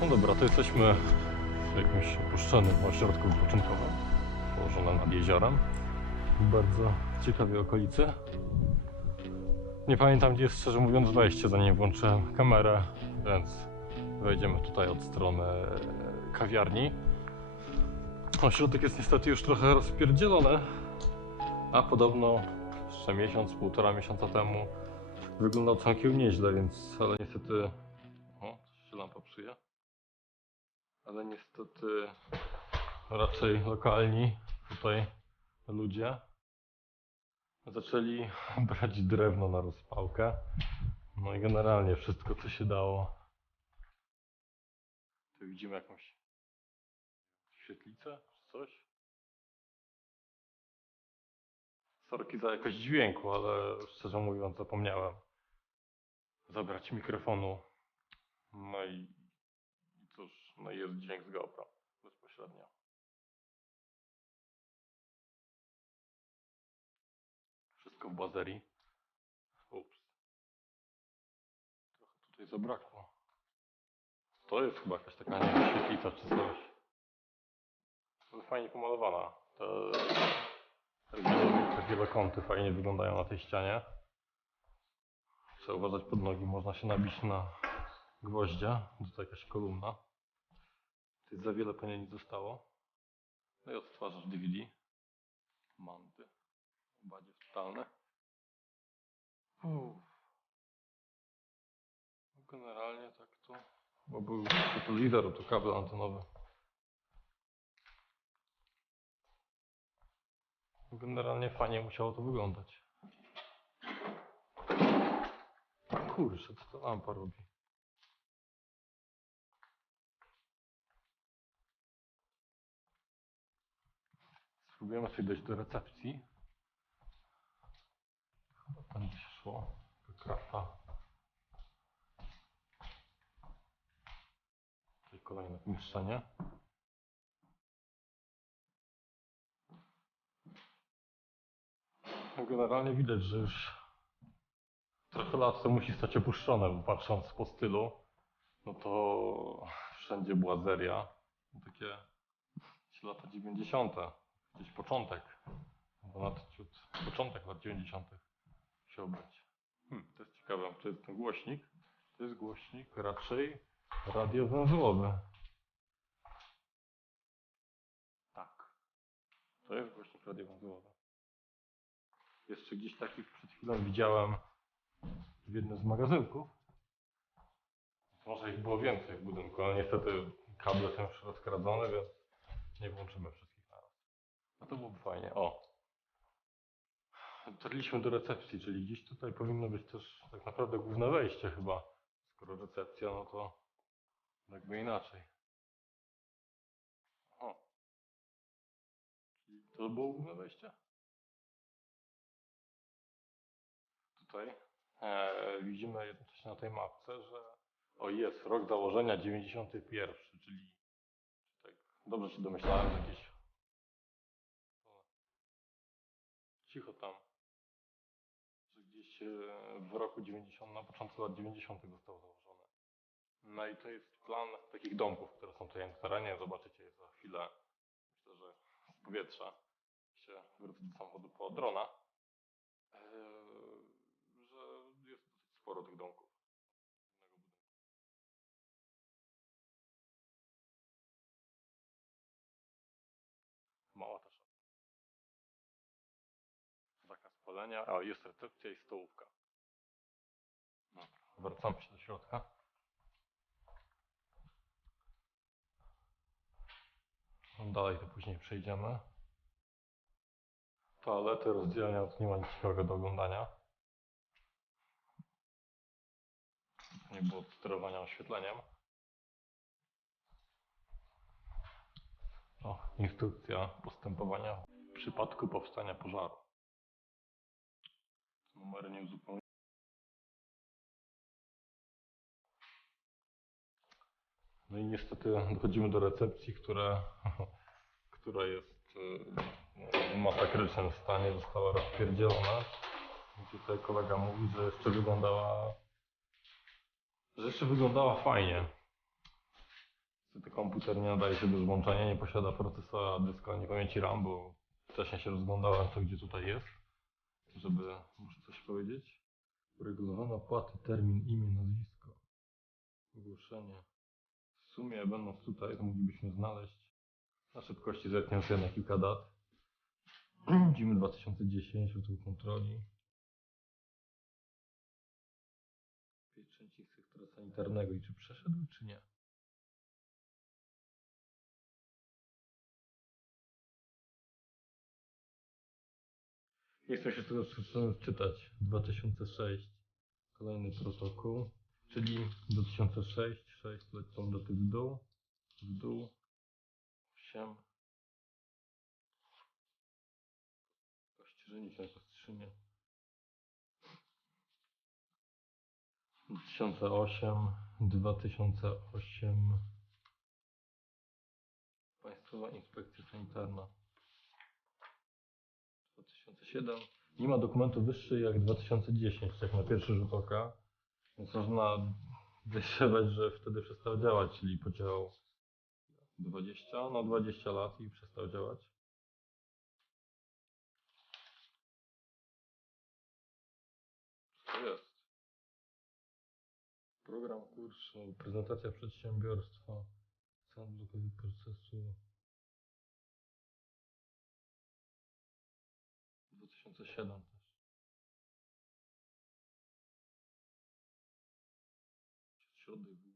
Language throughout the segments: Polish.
No dobra, to jesteśmy w jakimś opuszczonym ośrodku wypoczynkowym położonym nad jeziorem. W bardzo ciekawej okolicy. Nie pamiętam, gdzie jest, szczerze mówiąc, wejście, zanim włączyłem kamerę, więc wejdziemy tutaj od strony kawiarni. Ośrodek jest niestety już trochę rozpierdzielony, a podobno jeszcze miesiąc, półtora miesiąca temu wyglądał całkiem nieźle, więc ale niestety... O, coś się lampa przyje. Ale niestety raczej lokalni tutaj ludzie zaczęli brać drewno na rozpałkę. No i generalnie wszystko, co się dało. Tu widzimy jakąś świetlicę czy coś. Sorki za jakość dźwięku, ale szczerze mówiąc zapomniałem zabrać mikrofonu. No i cóż, no i jest dźwięk z GoPro bezpośrednio. Wszystko w bazerii. Ups. Trochę tutaj zabrakło. To jest chyba jakaś taka, nie wiem, świetlica czy coś. To jest fajnie pomalowana. Te wielokąty fajnie wyglądają na tej ścianie. Trzeba uważać pod nogi, można się nabić na gwoździa. Tutaj jakaś kolumna. Tutaj za wiele pewnie nie zostało. No i odtwarzacz DVD. Manty. Badzie totalne. Generalnie tak to... Bo był telewizor, to kabel antenowy. Generalnie fajnie musiało to wyglądać. Kurczę, co ta lampa robi? Spróbujemy sobie dojść do recepcji. Chyba tam gdzieś szło. Krafta. Tutaj kolejne pomieszczenie. Generalnie widać, że już trochę lat to musi stać opuszczone, bo patrząc po stylu, no to wszędzie byłazeria. Takie lata 90. Gdzieś początek. Ponad ciut początek lat 90. musiał być. To jest ciekawe, czy jest ten głośnik? To jest głośnik raczej radiowęzłowy. Tak. To jest głośnik radiowęzłowy. Jeszcze gdzieś takich przed chwilą widziałem w jednym z magazynków. Może ich było więcej w budynku, ale niestety kable są już rozkradzone, więc nie włączymy wszystkich naraz. No to byłoby fajnie. O! Dotarliśmy do recepcji, czyli gdzieś tutaj powinno być też tak naprawdę główne wejście chyba. Skoro recepcja, no to jakby inaczej. O! Czyli to było główne wejście? Tutaj widzimy jednocześnie na tej mapce, że o jest, rok założenia 91, czyli tak dobrze się domyślałem, że jakieś... Cicho tam. Że gdzieś w roku 90, na początku lat 90 zostało założone. No i to jest plan takich domków, które są tutaj na terenie. Zobaczycie je za chwilę. Myślę, że z powietrza się wrócę do samochodu po drona. Że jest dosyć sporo tych domków. ustalenia. A, jest recepcja i stołówka. Dobra, wracamy się do środka. Dalej to później przejdziemy. Toalety, rozdzielnia, to nie ma nic ciekawego do oglądania. Nie było sterowania oświetleniem. O, instrukcja postępowania w przypadku powstania pożaru. Numery nie uzupełnione. No i niestety dochodzimy do recepcji, która jest w masakrycznym stanie, została rozpierdzielona. I tutaj kolega mówi, że jeszcze wyglądała fajnie. Niestety komputer nie nadaje się do złączenia, nie posiada procesora, dyska ani pamięci RAM, bo wcześniej się rozglądałem, co gdzie tutaj jest, żeby, muszę coś powiedzieć. Uregulowane opłaty, termin, imię, nazwisko, ogłoszenie. W sumie będąc tutaj, to moglibyśmy znaleźć na szybkości, zerknę sobie na kilka dat. Widzimy 2010, tytuł kontroli. Pieczęci sektora sanitarnego i czy przeszedł, czy nie? Nie chcę się z tego wczytać. 2006, kolejny protokół, czyli 2006, 6, lecą daty w dół, 8, pościeżenie na postrzynie, 2008, Państwowa Inspekcja Sanitarna, 2007. Nie ma dokumentu wyższy jak 2010, jak na pierwszy rzut oka, więc można wyślewać, że wtedy przestał działać, czyli podziałał 20 lat i przestał działać. Co jest? Program, kurs, prezentacja przedsiębiorstwa, stan blokowy procesu. 2007 też. Środek był.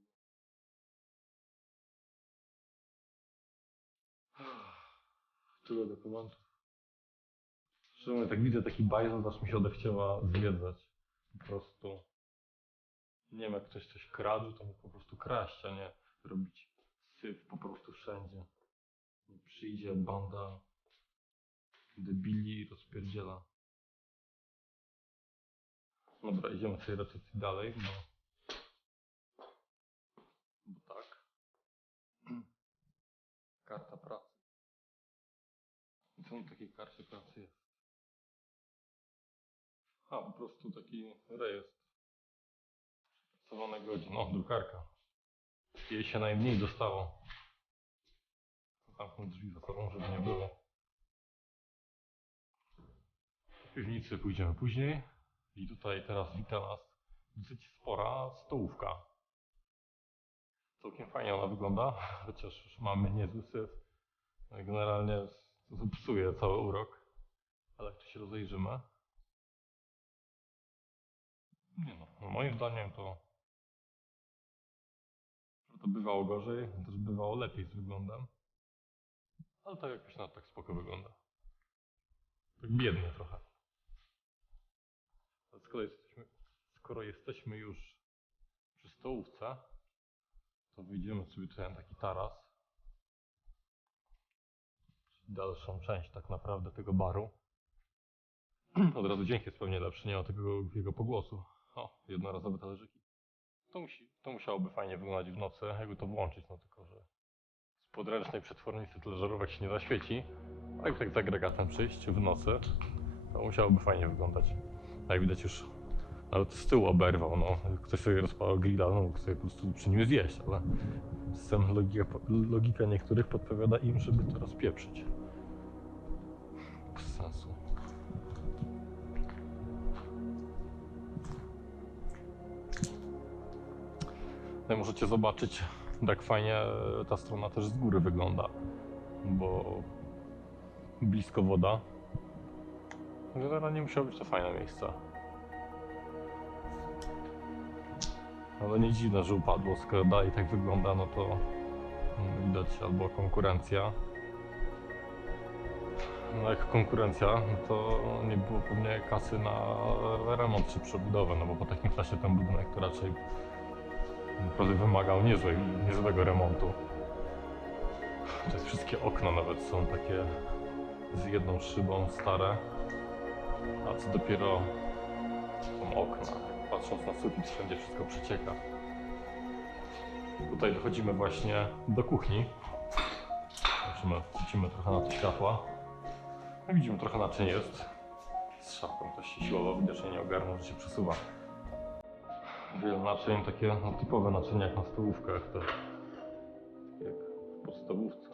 Tyle dokumentów. Szczerze, tak widzę taki bajzel, aż mi się odechciała zwiedzać. Po prostu. Nie wiem, jak ktoś coś kradł, to mógł po prostu kraść, a nie robić syf po prostu wszędzie. Nie przyjdzie banda debili i rozpierdziela. Dobra, idziemy w tej recepcji dalej, bo tak. Karta pracy. I co na takiej karcie pracy jest? A, po prostu taki rejestr pracowanych godzin. O, drukarka. Jej się najmniej dostało. Zamknąć drzwi za sobą, żeby nie było. W piwnicy pójdziemy później. I tutaj teraz wita nas dosyć spora stołówka. Całkiem fajnie ona wygląda, chociaż już mamy niezły syf. Generalnie psuje cały urok. Ale jak tu się rozejrzymy, nie no, moim zdaniem to bywało gorzej, też bywało lepiej z wyglądem. Ale tak jakoś na tak spoko wygląda. Tak biednie trochę. Ale skoro jesteśmy już przy stołówce, to wyjdziemy sobie tutaj na taki taras. Czyli dalszą część tak naprawdę tego baru. Od razu dźwięk jest pewnie lepszy, nie ma tego jego pogłosu. O, jednorazowe talerzyki. To musiałoby fajnie wyglądać w nocy, jakby to włączyć, no tylko że z podręcznej przetwornicy talerzerówek się nie zaświeci, a jak tak z agregatem przyjść w nocy, to musiałoby fajnie wyglądać. Jak widać już nawet z tyłu oberwał, no. Ktoś sobie rozpalał grilla, no mógł sobie po prostu przy nim zjeść, ale system logika niektórych podpowiada im, żeby to rozpieprzyć. Bez sensu. No możecie zobaczyć, jak fajnie ta strona też z góry wygląda, bo blisko woda. Generalnie musiało być to fajne miejsce. Ale nie dziwne, że upadło, skoro dalej tak wygląda, no to widać albo konkurencja. No jak konkurencja, no to nie było pewnie kasy na remont czy przebudowę, no bo po takim czasie ten budynek to raczej naprawdę wymagał niezłego remontu. Te wszystkie okna nawet są takie z jedną szybą stare, a co dopiero są okna. Patrząc na sufit, wszędzie wszystko przecieka. Tutaj dochodzimy właśnie do kuchni. Wrócimy trochę na te światła. No widzimy, trochę naczyń jest. Z szafką też się siłowo widocznie nie ogarnął, że się przesuwa. Wiele naczyń, takie no, typowe naczynia jak na stołówkach, te, jak w podstawówce.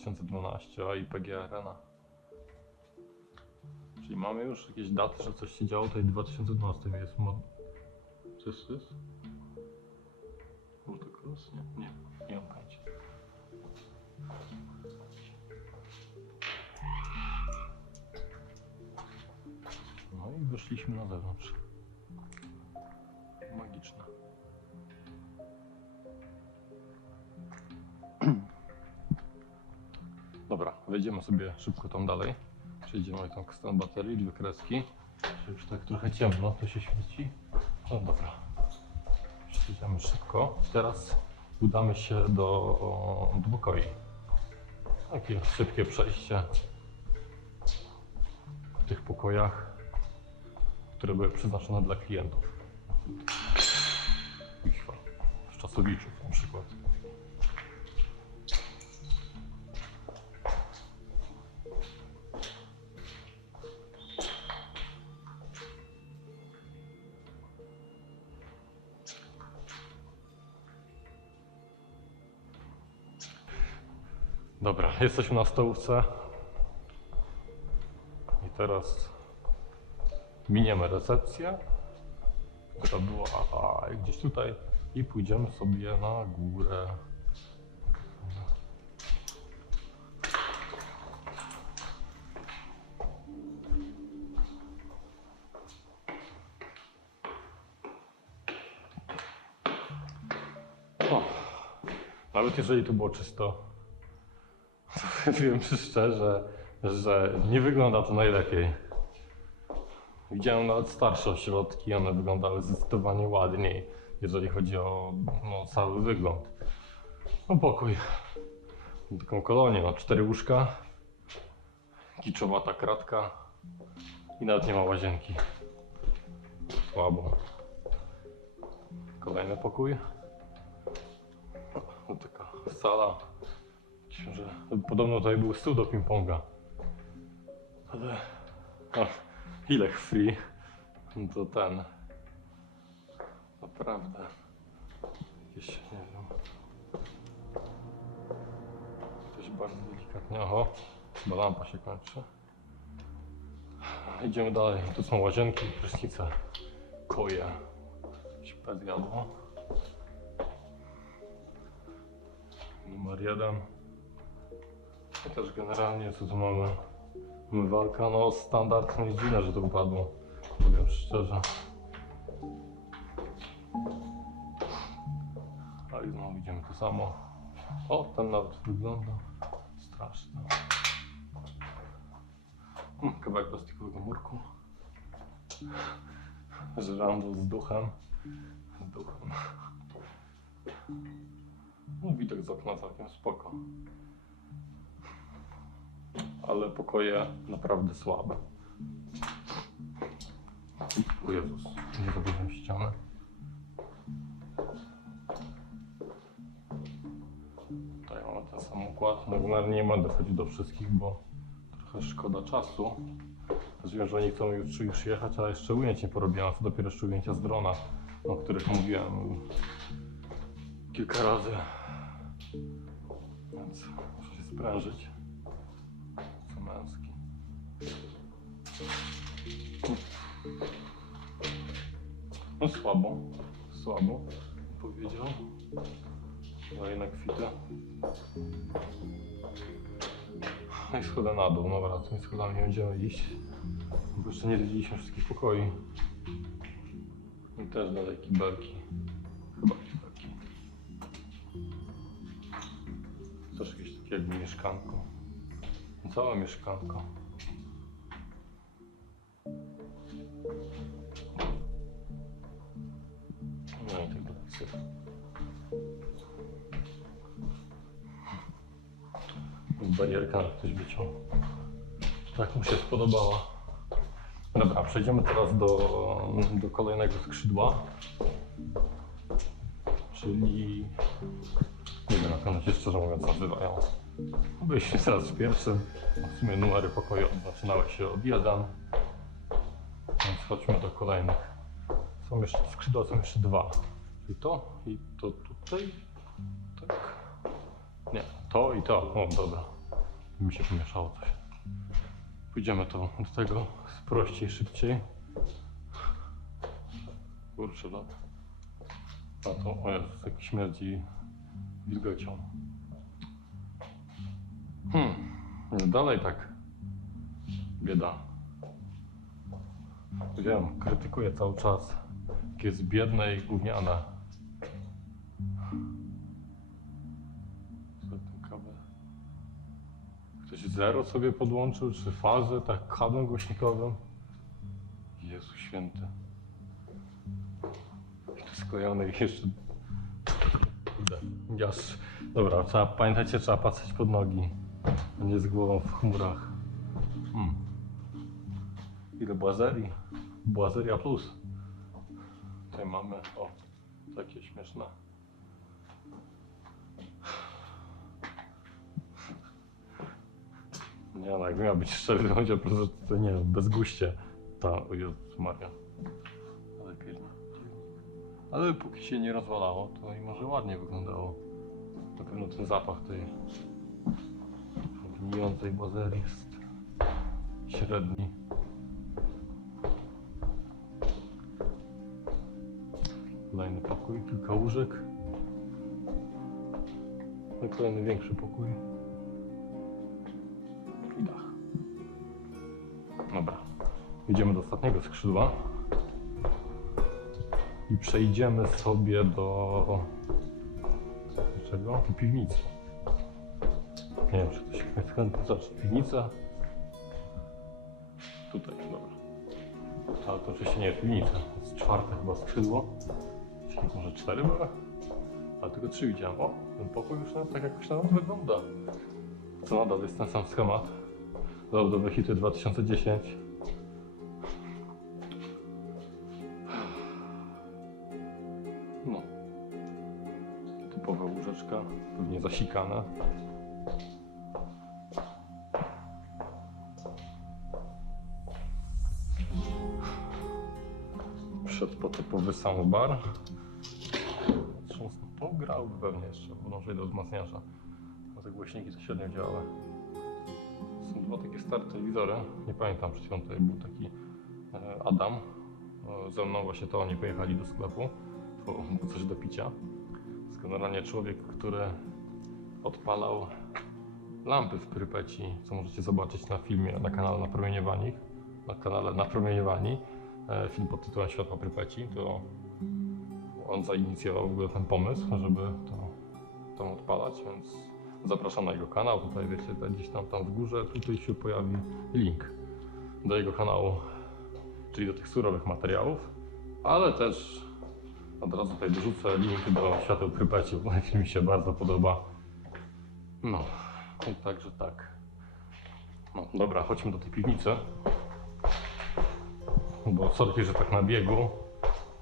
2012, a IPG Arena. Czyli mamy już jakieś daty, że coś się działo, tutaj 2012 jest Co jest? Motocross? Nie mam pojęcia. No i wyszliśmy na zewnątrz. Magiczne. Dobra, wejdziemy sobie szybko tam dalej. Przejdziemy tam stan baterii, 2 kreski. Już tak trochę ciemno, to się świeci. No dobra. Przejdziemy szybko. Teraz udamy się do pokoi. Takie szybkie przejście w tych pokojach, które były przeznaczone dla klientów. Z czasowiczów na przykład. Dobra, jesteśmy na stołówce i teraz miniemy recepcję, która była gdzieś tutaj i pójdziemy sobie na górę. O, nawet jeżeli tu było czysto, to wiem szczerze, że nie wygląda to najlepiej. Widziałem nawet starsze ośrodki, one wyglądały zdecydowanie ładniej, jeżeli chodzi o cały wygląd. No pokój, taką kolonię, 4 łóżka, kiczowata kratka i nawet nie ma łazienki. Słabo. Kolejny pokój. No, taka sala. Że podobno tutaj był stół do ping-ponga. Ale ile free, to ten naprawdę jakieś, nie wiem, coś bardzo delikatnie. Oho, chyba lampa się kończy. Idziemy dalej, tu są łazienki, prysznice, koje, jakieś pet jadło. Numer 1. I też generalnie co tu mamy? Umywalka, no standard, no jest dziwne, że to upadło, powiem szczerze. A i znowu idziemy to samo. O, ten nawet wygląda strasznie. Kawałek plastikowego murku. Żyrandol z duchem. No widok z okna całkiem spoko. Ale pokoje naprawdę słabe. O Jezus, nie zabudziłem ścianę. Tutaj mamy ten sam układ. No, nie będę chodził do wszystkich, bo trochę szkoda czasu. Wiem, że oni chcą już jechać, ale jeszcze ujęć nie porobiłem, co dopiero jeszcze ujęcia z drona, o których mówiłem kilka razy. Więc muszę się sprężyć. Co męski. No słabo, powiedział. Dalej na kwitę. No i schodzę na dół, dobra, tymi schodami nie będziemy iść, bo jeszcze nie zwiedziliśmy wszystkich pokoi. I też dalej kibelki. Chyba kibelki. Też jakieś takie jakby mieszkanko. Całe mieszkanko. No i tych dopisów. Barierka ktoś wyciął. Tak mu się spodobała. Dobra, przejdziemy teraz do kolejnego skrzydła. Czyli... nie wiem, jak one się szczerze mówiąc nazywają. Byliśmy teraz w pierwszym. W sumie numery pokoju zaczynały się od 1. Więc chodźmy do kolejnych. Są jeszcze skrzydła, są jeszcze 2. Czyli to i to tutaj. Tak. Nie, to i to. O, dobra. Mi się pomieszało coś. Pójdziemy to do tego prościej, szybciej. Kurczę, no. A to, o Jezus, jak śmierdzi wilgocią. Dalej tak. Bieda. Wiem, krytykuję cały czas, jak jest biedne i gówniane. Co ten kabel? Ktoś zero sobie podłączył, czy fazę, tak kablem głośnikowym? Jezu święty. Sklejony i jeszcze... Jaż. Dobra, pamiętajcie, trzeba patrzeć pod nogi, a nie z głową w chmurach. Ile błazerii? Błazeria plus. Tutaj mamy, o, takie śmieszne. Nie, no jak miał być szczery, to chodzi o to, że to nie wiem, bezguście. O Jezus Maria. Ale póki się nie rozwalało, to i może ładnie wyglądało. Na pewno ten zapach tej gnijącej błazerii jest średni. Kolejny pokój, kilka łóżek. No i kolejny większy pokój. I dach. Dobra, idziemy do ostatniego skrzydła. I przejdziemy sobie do czego? Do piwnicy. Nie wiem, czy ktoś jest chętny zacząć piwnicę. Tutaj, dobra. Ale to oczywiście nie jest piwnica, to jest czwarte chyba skrzydło. Czyli może 4 były? Ale tylko 3 widziałem. O, ten pokój już tak jakoś nawet wygląda. Co nadal jest ten sam schemat. Dobre hity 2010. No. Typowe łóżeczka, pewnie zasikane. Przedpotopowy samobar. Pograłby pewnie jeszcze, bo może do wzmacniacza. A te głośniki to średnio działały. Są dwa takie stare telewizory. Nie pamiętam, przed chwilą tutaj był taki Adam. Ze mną właśnie to oni pojechali do sklepu po coś do picia. Jest generalnie człowiek, który odpalał lampy w Prypeci, co możecie zobaczyć na filmie na kanale Napromieniowani. Film pod tytułem Światła Prypeci. To on zainicjował w ogóle ten pomysł, żeby to odpalać, więc zapraszam na jego kanał. Tutaj wiecie, gdzieś tam w górze, tutaj się pojawi link do jego kanału, czyli do tych surowych materiałów, ale też od razu tutaj dorzucę link do Świateł Prypeci, bo ten film mi się bardzo podoba. No, i także tak. No dobra, chodźmy do tej piwnicy, bo sorki, że tak na biegu,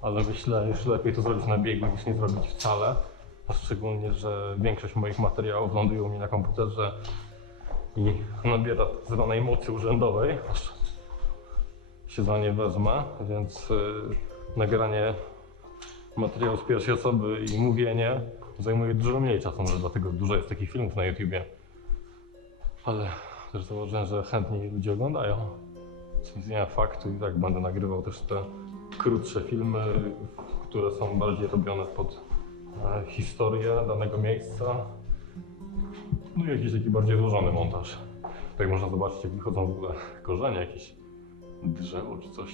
ale myślę, jeszcze lepiej to zrobić na biegu niż nie zrobić wcale. A szczególnie, że większość moich materiałów ląduje u mnie na komputerze i nabiera tak zwanej mocy urzędowej, aż się za nie wezmę, więc nagranie materiału z pierwszej osoby i mówienie zajmuje dużo mniej czasu, może dlatego dużo jest takich filmów na YouTubie. Ale też założyłem, że chętniej ludzie oglądają. Co nie zmienia faktu i tak będę nagrywał też te krótsze filmy, które są bardziej robione pod historię danego miejsca. No i jakiś taki bardziej złożony montaż. Tutaj można zobaczyć, jak wychodzą w ogóle korzenie, jakieś drzewo czy coś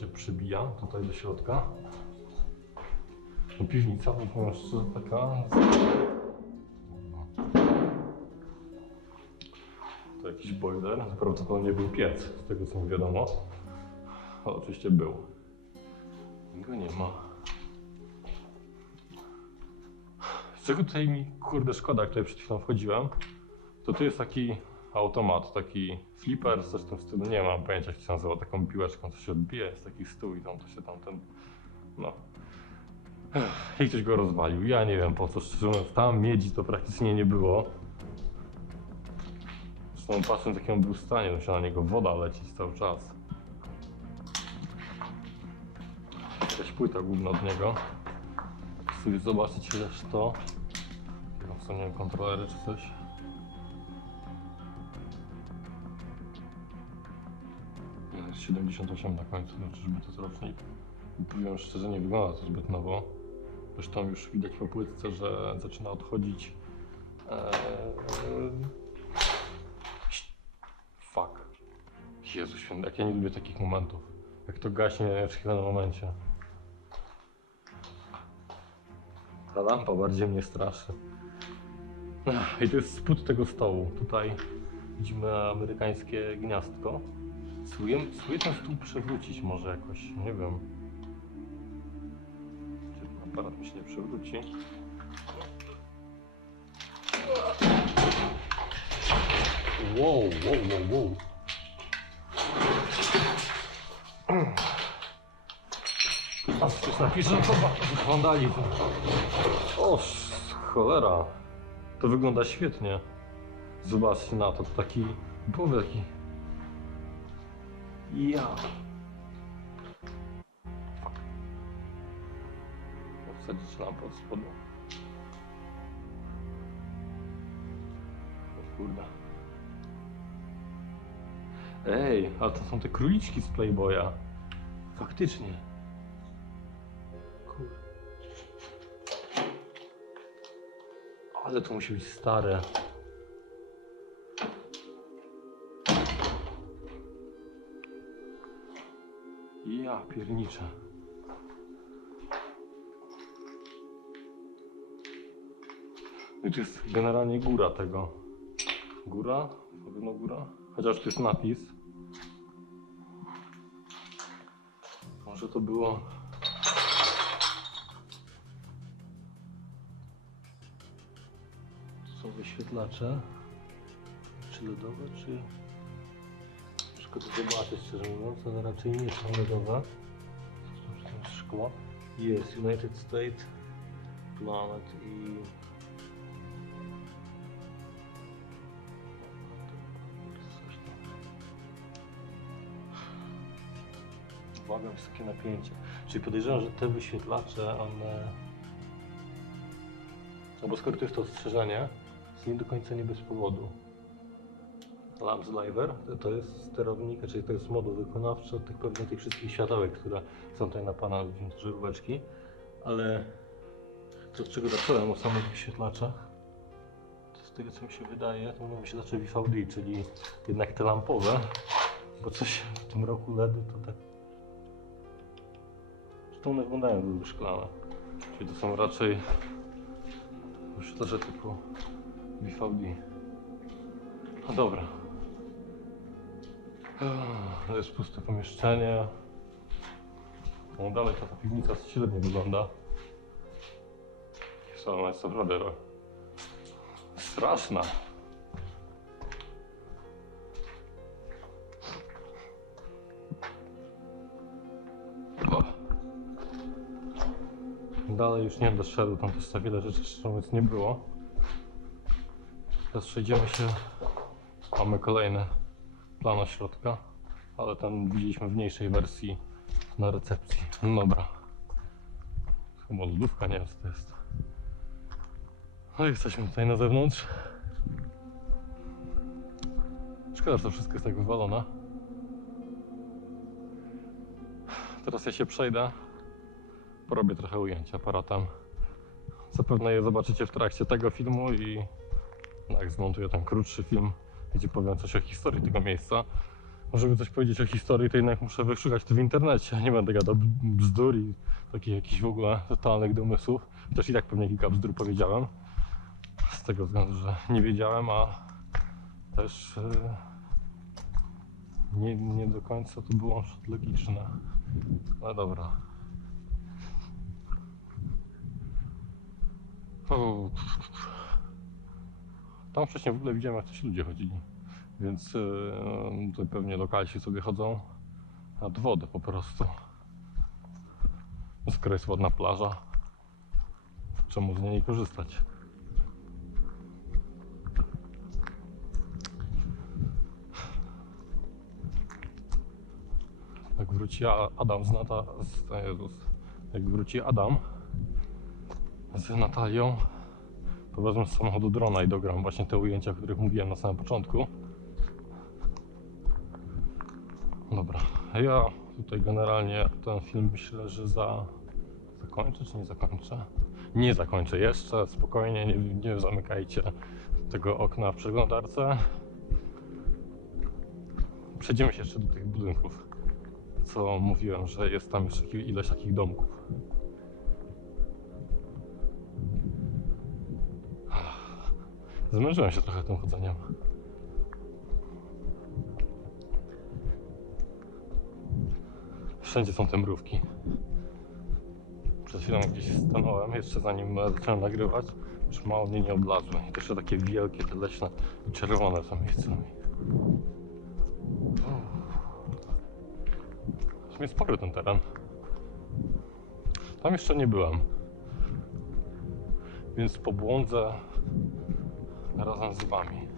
się, przybija tutaj do środka. No, piwnica to jeszcze taka... To jakiś boiler, prawdopodobnie był piec, z tego co mi wiadomo. Ale oczywiście był. Go nie ma. Z czego tutaj mi, kurde, szkoda, jak tutaj przed chwilą wchodziłem, to tu jest taki automat, taki flipper, coś w tym stylu, nie mam pojęcia, jak się nazywa, taką piłeczką, co się odbija, jest taki stół i tam to się tam ten, no. I ktoś go rozwalił, ja nie wiem po co, szczerze mówiąc, tam miedzi to praktycznie nie było. Zresztą patrząc, jaki on był w stanie, musiała na niego woda lecieć cały czas. Jakaś płyta główna od niego. Chcę sobie zobaczyć ileż to. Są, nie wiem, kontrolery czy coś. 78 na końcu, znaczy, żeby to jest rocznik. I powiem szczerze, nie wygląda to zbyt nowo. Zresztą już widać po płytce, że zaczyna odchodzić. Fuck. Jezu święty, jak ja nie lubię takich momentów. Jak to gaśnie w nieoczekiwanym momencie. Ta lampa bardziej mnie straszy. I to jest spód tego stołu. Tutaj widzimy amerykańskie gniazdko. Spróbuję ten stół przewrócić może jakoś, nie wiem. Czy ten aparat mi się nie przewróci? Wow. A coś napiszę, to wandalizm. O, cholera. To wygląda świetnie. Zobaczcie na to, to taki taki. Ja. Fuck. Wsadzić lampę od spodu. O kurde. Ej, ale to są te króliczki z Playboya. Faktycznie. Kurde. Ale to musi być stare. Ja pierniczę. I tu jest generalnie góra tego. Góra? Na pewno góra? Chociaż tu jest napis. Może to było... Tu są wyświetlacze. Czy LEDowe, czy... Szkoda zobaczyć, szczerze mówiąc, ale raczej nie są LEDowe. To jest szkło. Jest United States, Planet i... Uwaga, wysokie napięcie. Czyli podejrzewam, że te wyświetlacze, one... No bo skoro to jest to ostrzeżenie, to nie do końca nie bez powodu. Lamp Driver to jest sterownik, czyli to jest moduł wykonawczy od tych wszystkich światełek, które są tutaj na panelu, żaróweczki. Ale to, z czego zacząłem o samych wyświetlaczach, to z tego co mi się wydaje, to będą wyświetlacze VVD, czyli jednak te lampowe, bo coś w tym roku LEDy to tak... Zresztą one wyglądają były szklane, czyli to są raczej wyświetlacze typu VVD. No dobra. To jest puste pomieszczenie. No dalej ta piwnica średnio wygląda. Ona jest naprawdę straszna. Dalej już nie doszedł, tam też tak wiele rzeczy szczerze mówiąc nie było. Teraz przejdziemy się. Mamy kolejny plan ośrodka, ale ten widzieliśmy w mniejszej wersji na recepcji. No dobra. Chyba lodówka, nie wiem co to jest. No i jesteśmy tutaj na zewnątrz. Szkoda, że to wszystko jest tak wywalone. Teraz ja się przejdę. Porobię trochę ujęć aparatem. Zapewne je zobaczycie w trakcie tego filmu i jak zmontuję ten krótszy film, gdzie powiem coś o historii tego miejsca. Żeby coś powiedzieć o historii, to jednak muszę wyszukać to w internecie. Nie będę gadał bzdur i takich jakichś w ogóle totalnych domysłów. Chociaż i tak pewnie kilka bzdur powiedziałem. Z tego względu, że nie wiedziałem, a też nie do końca to było logiczne. No dobra. Tam wcześniej w ogóle widziałem, jak coś ludzie chodzili, więc tutaj pewnie lokalsi sobie chodzą nad wodę po prostu. Skoro jest ładna plaża, czemu z niej nie korzystać? Jak wróci Adam jak wróci Adam z Natalią, to wezmę z samochodu drona i dogram właśnie te ujęcia, o których mówiłem na samym początku. Dobra, Ja tutaj generalnie ten film myślę, że zakończę czy nie zakończę? Nie zakończę jeszcze, spokojnie, nie zamykajcie tego okna w przeglądarce. Przejdziemy się jeszcze do tych budynków, co mówiłem, że jest tam jeszcze ileś takich domków. Zmęczyłem się trochę tym chodzeniem. Wszędzie są te mrówki. Przed chwilą gdzieś stanąłem, jeszcze zanim zacząłem nagrywać, już mało mnie nie oblazły. I to jeszcze takie wielkie, te leśne i czerwone są miejscami. W sumie spory ten teren. Tam jeszcze nie byłem. Więc pobłądzę razem z wami.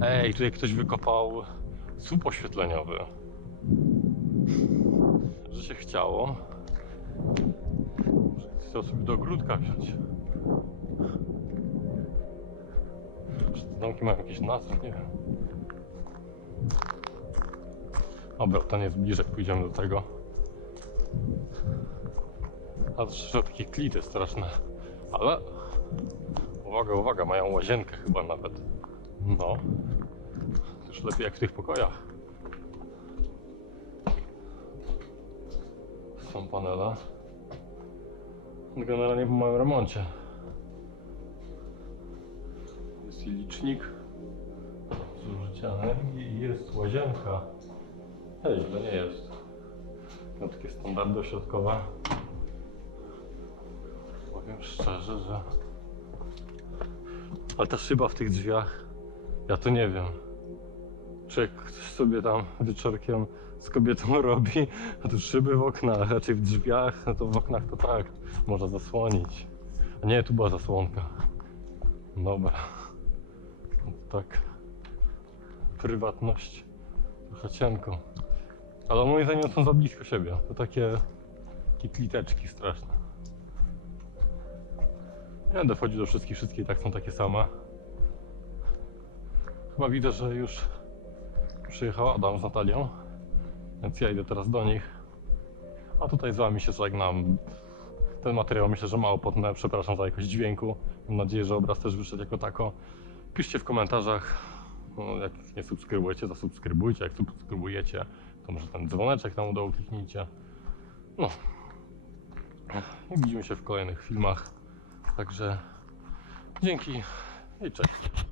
Ej, tutaj ktoś wykopał słup oświetleniowy. Że się chciało. Że chciał sobie do ogródka wziąć. Czy te domki mają jakieś nazwy? Nie wiem. Dobra, ten jest bliżej, pójdziemy do tego. A to takie klity straszne. Ale uwaga, uwaga, mają łazienkę chyba nawet. No. Już lepiej jak w tych pokojach. Są panele. Generalnie po małym remoncie. Jest i licznik zużycia energii i jest łazienka. Hej, źle nie jest. No takie standardy ośrodkowe. Powiem szczerze, że... Ale ta szyba w tych drzwiach, ja to nie wiem. Czy jak ktoś sobie tam wieczorkiem z kobietą robi, a tu szyby w oknach, raczej w drzwiach, no to w oknach to tak, można zasłonić. A nie, tu była zasłonka. Dobra. No to tak. Prywatność trochę cienko. Ale moim zdaniem są za blisko siebie. To takie kliteczki straszne. Nie będę wchodził do wszystkich i tak są takie same. Chyba widzę, że już przyjechał Adam z Natalią, więc ja idę teraz do nich. A tutaj z wami się żegnam. Ten materiał myślę, że mało potnę. Przepraszam za jakość dźwięku. Mam nadzieję, że obraz też wyszedł jako tako. Piszcie w komentarzach. No, jak nie subskrybujecie, zasubskrybujcie. Jak subskrybujecie, to może ten dzwoneczek tam u dołu kliknijcie. No. I widzimy się w kolejnych filmach. Także dzięki i cześć.